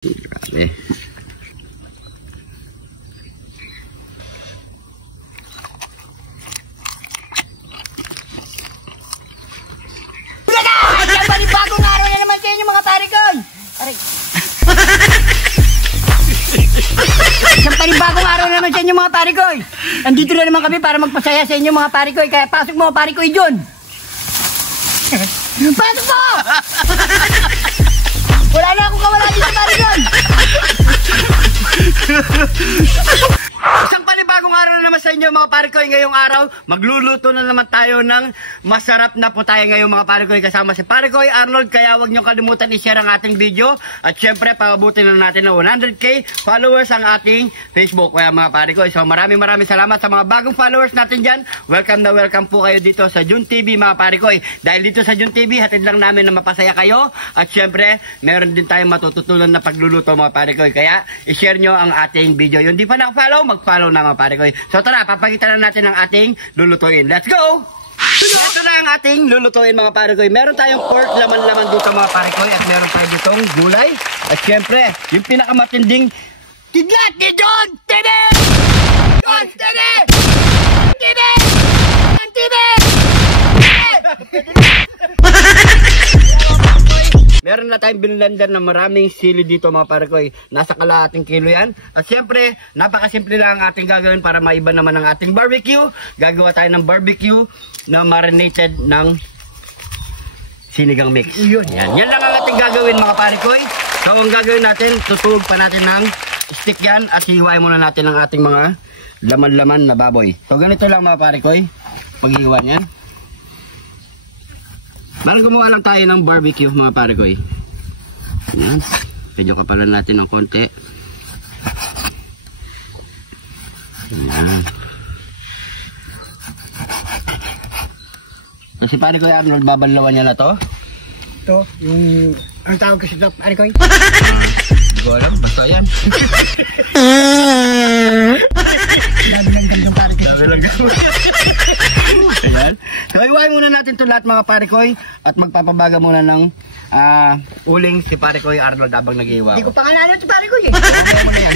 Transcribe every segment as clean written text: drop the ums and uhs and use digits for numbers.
Grabe. Bagong araw na naman sa inyo mga parikoy. Aray. Isang panibagong araw na naman sa inyo mga parikoy. Nandito na naman kami para magpasaya sa inyo mga parikoy. Kaya pasok mo parikoy dyan. Pasok mo! Wala na akong kawala dito parikoy. Isang panibagong araw na naman sa inyo mga parikoy. Ngayong araw, magluluto na naman tayo ng masarap na putahe ngayong mga parikoy kasama si Parikoy Arnold. Kaya huwag nyo kalimutan i-share ang ating video. At syempre, pakabutin na natin ng 100k followers ang ating Facebook. Kaya mga parikoy, so maraming salamat sa mga bagong followers natin dyan. Welcome na welcome po kayo dito sa Jun TV mga parikoy. Dahil dito sa Jun TV, hatid lang namin na mapasaya kayo. At syempre, meron din tayong matututunan na pagluluto mga parikoy. Kaya i-share nyo ang ating video. Yung di pa nakafollow, mag-follow na mga parikoy. So tara, papakita na natin ang ating lulutuin. Let's go! Ito na ang ating lulutuin mga parikoy. Meron tayong pork, laman-laman dito mga parikoy. At meron tayo ditong gulay. At syempre, yung pinakamatinding kidlat ni John TV! John TV! TV! John TV! Meron na tayong binlender na maraming sili dito mga parikoy. Nasa kalahating kilo yan. At syempre, napakasimple lang ang ating gagawin para maiba naman ang ating barbecue. Gagawa tayo ng barbecue na marinated ng sinigang mix. Yan lang ang ating gagawin mga parikoy. So ang gagawin natin, tutulog pa natin ng stick yan at hiwain muna natin ang ating mga laman-laman na baboy. So ganito lang mga parikoy, paghiwan yan. Parang gumawa lang tayo ng barbecue mga parikoy. Yan. Medyo kapalan natin ng konti. Yan. Kasi parikoy Arnold, babanlawan niya na to. Ito, yung ang tawag ko sa parikoy. Hindi ko alam, basta yan. Sabi lang gandang parikoy. Sabi lang gandang. Ayan. So, iwain muna natin ito lahat mga parikoy at magpapabaga muna ng uling si Parikoy Arnold habang nag-iiwaw. Hindi ko pa kalala ito parikoy eh. Pabaga mo na yan.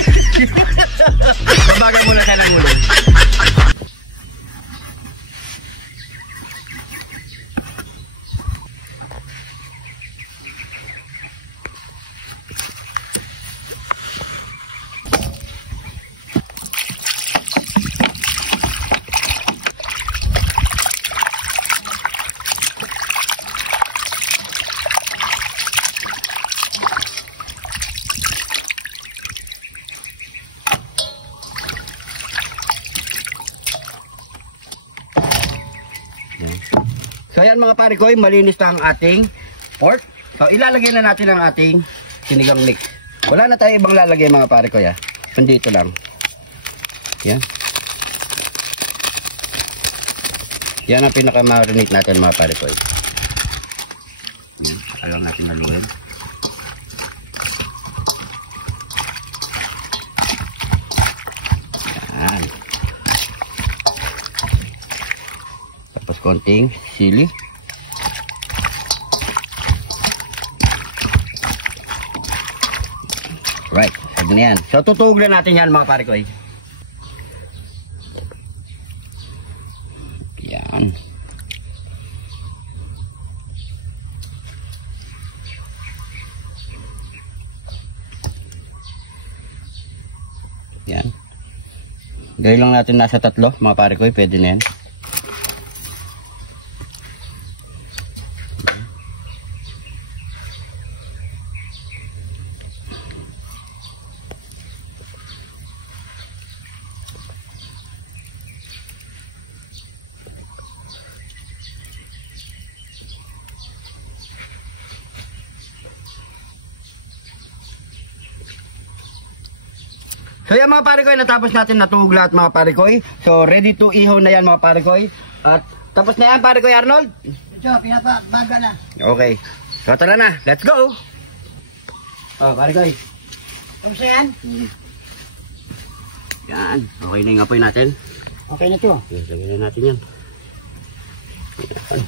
Pabaga muna siya ng uling. So ayan mga parikoy, malinis na ang ating pork. So ilalagay na natin ang ating sinigang mix. Wala na tayo ibang lalagay mga parikoy ha. Pandito lang. Yan. Yan ang pinaka-marinate natin mga parikoy. Yan. Saka lang natin haluin. Yan. Tapos konting sili. Right, sabi na yan. So tutugog na natin yan mga parikoy. Yan. Yan. Gawin lang natin nasa 3 mga parikoy, pwede na yan. So yan mga parikoy, natapos natin natugog lahat mga parikoy. So ready to ihaw na yan mga parikoy. At tapos na yan parikoy Arnold. Ito, pinapabaga na. Okay. So tara na, let's go. Oh parikoy. Kamusta yan? Yan, okay na yung apoy natin. Okay na ito. Lagyan na natin yan. Yan.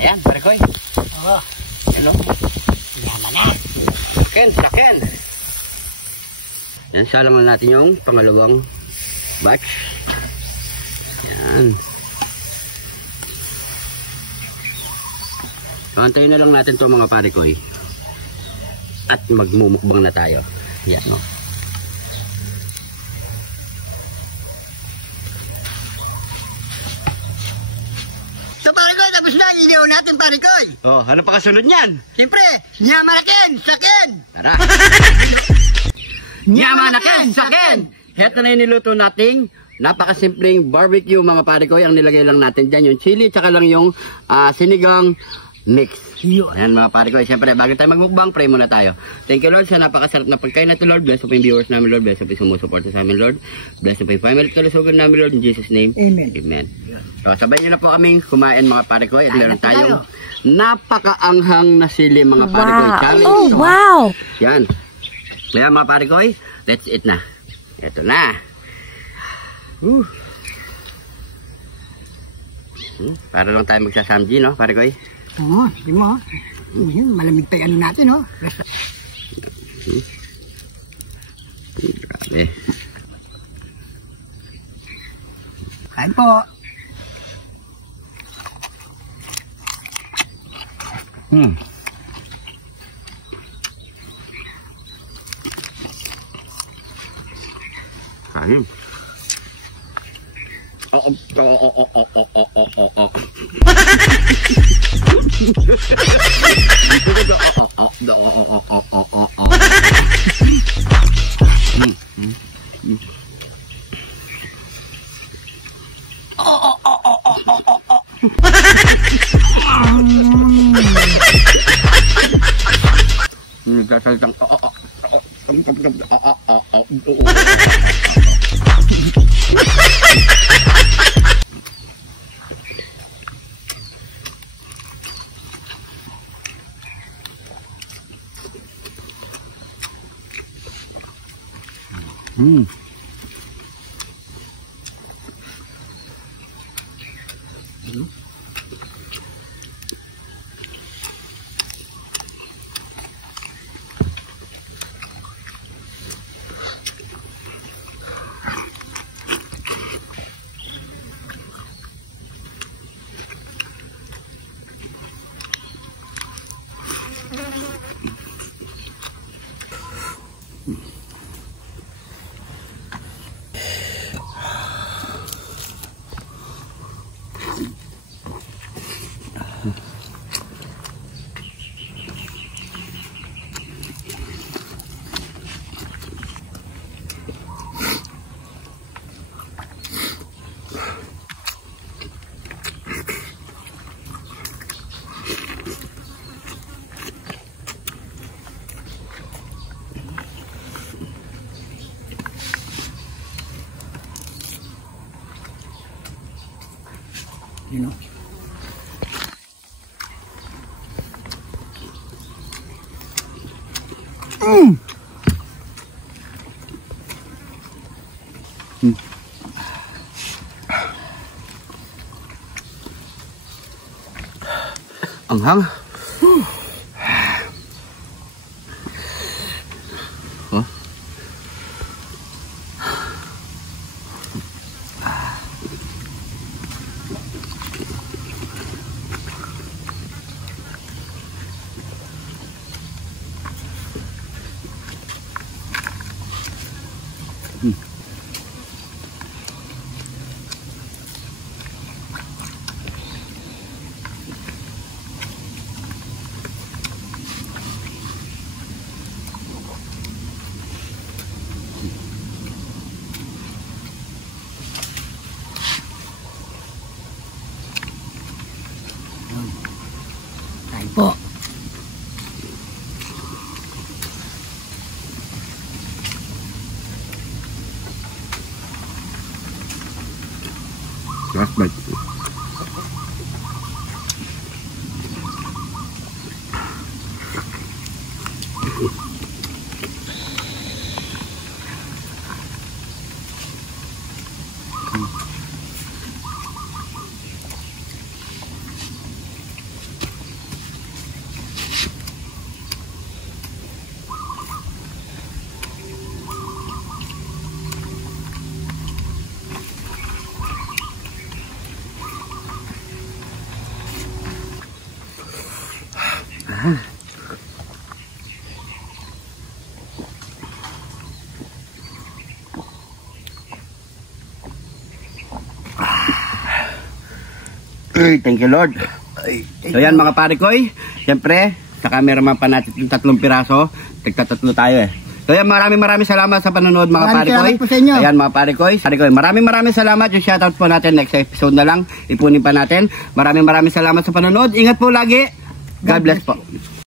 Ayan, pare koy. Oo. Hello. Yaman na. Sakin. Yan, salang na natin yung pangalawang batch. Yan. Antayin na lang natin to mga pare koy. At magmumukbang na tayo. Yan, no. So pare koy, tapos na. Iliw natin pare koy. Oh, ano pa kasunod niyan? Siyempre, nyamanakin, sakin. Tara. Nyamanakin, sakin. Heto na yung niluto nating napakasimpleng barbecue mga pare koy. Ang nilagay lang natin dyan yung chili tsaka lang yung sinigang mix. Ayan mga pare koy. Siyempre bago tayo magmukbang, pray muna tayo. Thank you Lord sa napakasarap na pagkain na ito Lord. Bless po yung viewers namin Lord. Bless po yung sumusuporta sa amin Lord. Bless po yung family at kalusugan namin Lord. In Jesus name. Amen. Amen. So sabay nyo na po kaming kumain mga pare koy. At meron tayong napakaanghang na sili mga pare koy. Challenge. Oh, wow! Yan. Kaya mga pare koy, let's eat na. Ito na. Para lang tayo magsasamji, no, pare koy? Oo, hindi mo. Malamig pa yung ano natin, no? Grabe. Kain po. Kain. Nagkasalitang You know? anghang. Oh. Kain po. Last bite. Thank you, Lord. So yan mga pare koy, siyempre, sa cameraman pa natin yung 3 piraso, tigtatatlo tayo eh. So yan, maraming salamat sa panonood mga pare koy. Ayan mga pare koy, maraming salamat. Yung shoutout po natin next episode na lang, ipunin pa natin. Maraming salamat sa panonood. Ingat po lagi. God bless po.